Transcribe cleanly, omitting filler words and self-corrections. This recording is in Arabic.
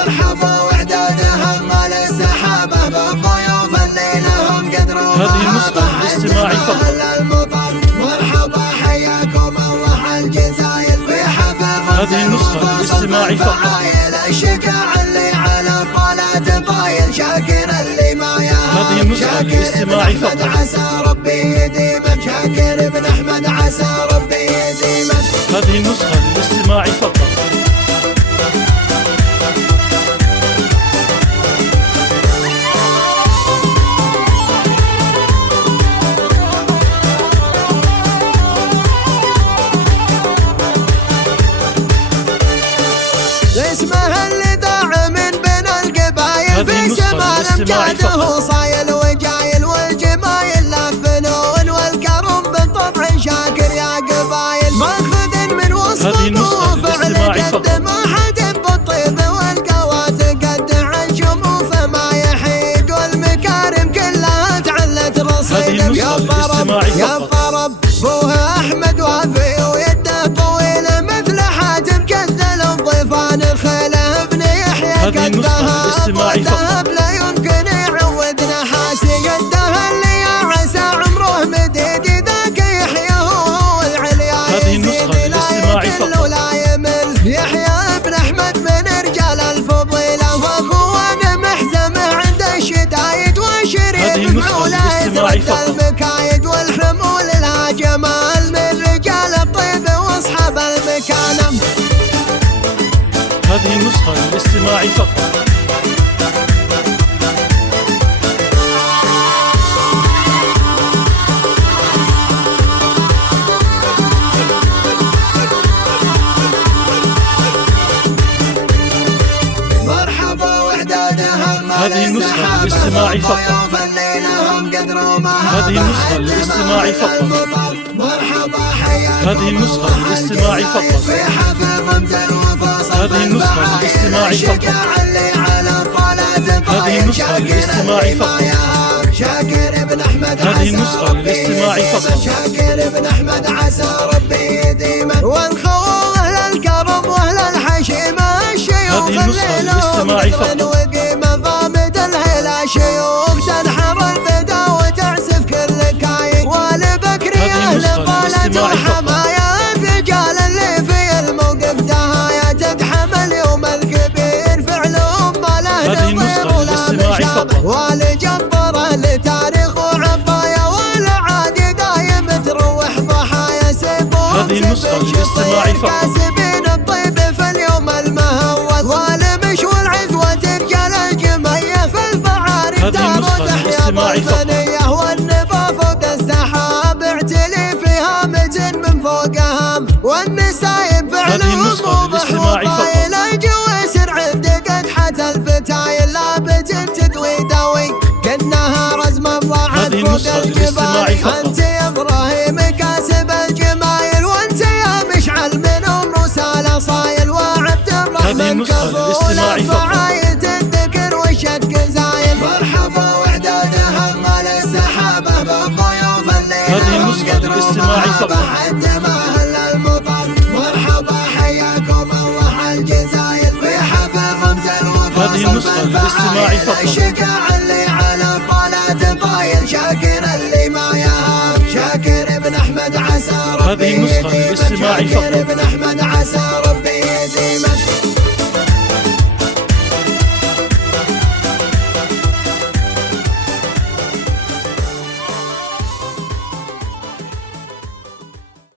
مرحبا وحدادهم مال السحابة بالضيوف اللي لهم قدروا هذه النسخة للاستماع فقط. مرحبا حياكم الله الجزائر في حفل هذه النسخة للاستماع فقط. الشجاع اللي على طالات طايل شاكر اللي ما هذه النسخة للاستماع فقط. عسى ربي يديمك شاكر بن أحمد عسى ربي يديمك. هذه النسخة للاستماع فقط. اسمه اللي ضاع من بين القبايل في سما امجاده صايل وجايل والجمايل لا فنون والكرم بالطبع شاكر يا قبايل ماخذ من وصفه فعل جد ما حد بالطيب والقوات قد عن شموفه ما يحيد والمكارم كلها تعلت رصيد. يا الطرب بوها احمد وافي ويده طويله مثل حاتم كذل الضيفان الخيله ابن يحيى قدها ذهب لا يمكن يعودنا حاسي قدها اللي يا عسى عمره مديد ذاك يحيى هو العليا يزيد لا يكل ولا يمل. يحيى بن احمد من رجال الفضيله واخوانه محزمه عند الشدايد وشريف معوله يتردى المكايد والحمول لها جمال من رجال الطيب واصحاب المكانه. هذه النسخة للاستماع فقط. مرحبا وحدادهم هذه النسخة للاستماع فقط. هذه النسخة للاستماع فقط. مرحبا حياكم هذه النسخة للاستماع فقط. في حفل رمز الوفا هذه النسخة للاستماع فقط. اللي على طالات هذه النسخة للاستماع فقط. شاكر بن احمد هذه النسخة للاستماع فقط. شاكر بن احمد عسى ربي يديمه ونخوه اهل الكرم واهل الحشيمه الشيوخ اللي لهم قدر وقيمه ضامد الهلا شيوخ تنحر البدا وتعزف كل كاين والبكري اهل طالت وحمايا الرجال اللي في الموقف دهايا تتحمل يوم الكبير فعلهم ما له نظير ولا مشابه والجبره لتاريخ وعبايه والعادي دايم تروح ضحايا سيفهم سيف كاسبين الطيب في اليوم المهوث والمش والعزوه رجال الجمعيه في البعارف دار تحيا الوطنيه والنبا فوق السحاب اعتلي فيها مجن من فوقها والنسايب فعلهم واضح وطايل الجويسر عندك حتى الفتايل لا بجن تدوي داوي كانها رزمه ضاعت فوق الجبال. انت يا ابراهيم كاسب الجمايل وانت يا مشعل منهم رساله صايل وعبد الرحمن كفول فعايد الذكر والشك زايل. مرحبا وحدادهم مال السحابه بالضيوف اللي لهم قدروا حد ما اهل المطر. مرحبا حياكم الله الجزائر في حفل رمز الوفا هذه النسخة للاستماع فقط. الشجاع اللي على طالات طايل شاكر اللي ما يهاب شاكر بن احمد عسى ربي هذه النسخة للاستماع فقط. شاكر بن احمد عسى ربي